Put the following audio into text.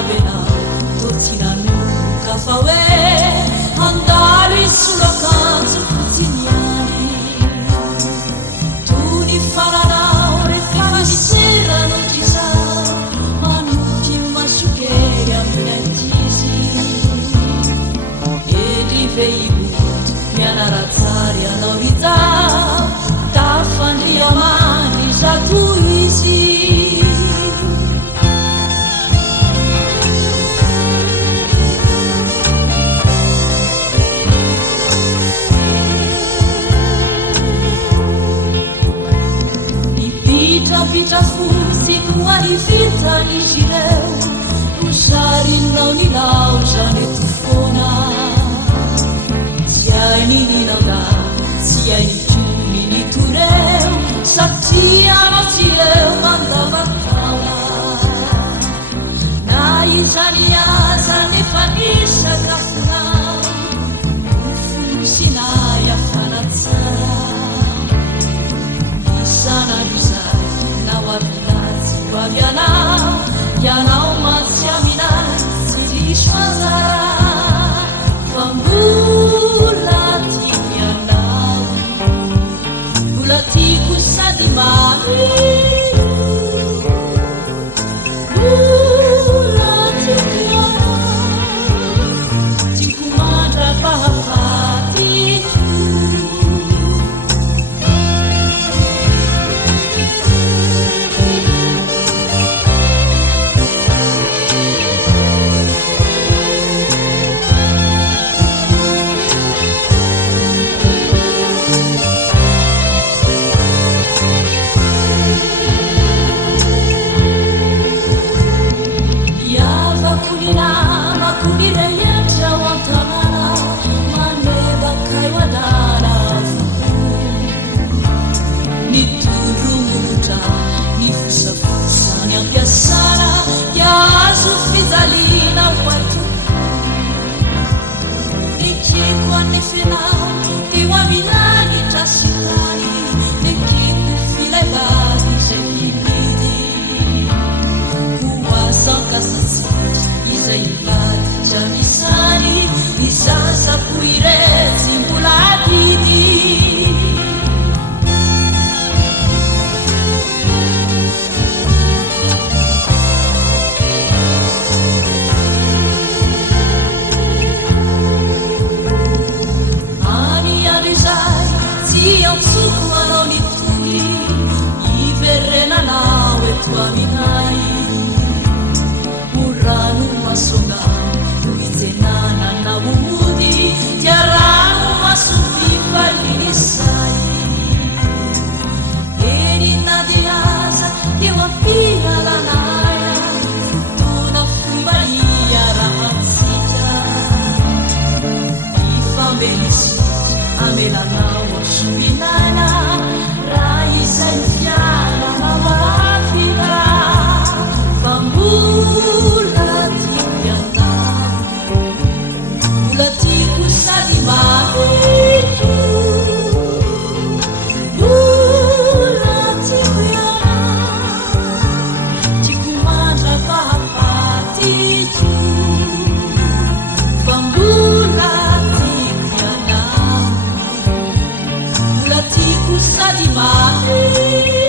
avenao totinanoka fa hoe andalo isoloakanjo fotiniany tony faranao rehefa miserano kizao manoky masokery amin'ny ankizy elive iboto mianaratsary anao rizao tafandriamany zato izy pitra fosy koany vitany zireo rosarinao nilao zany tofona tsy ai mininao da tsy ai nitony nitoreo satria anao tsy eo mandavataona na izany aza nefa nisakafonao nofonosinay afanatsara isanan'izay avilazy avianao ianao matsy aminay tsy diso mazara fa mbola tiako ianao mbola tiako sady marino mbola tiako ianao tiako mandrapahafatiko Sadi mate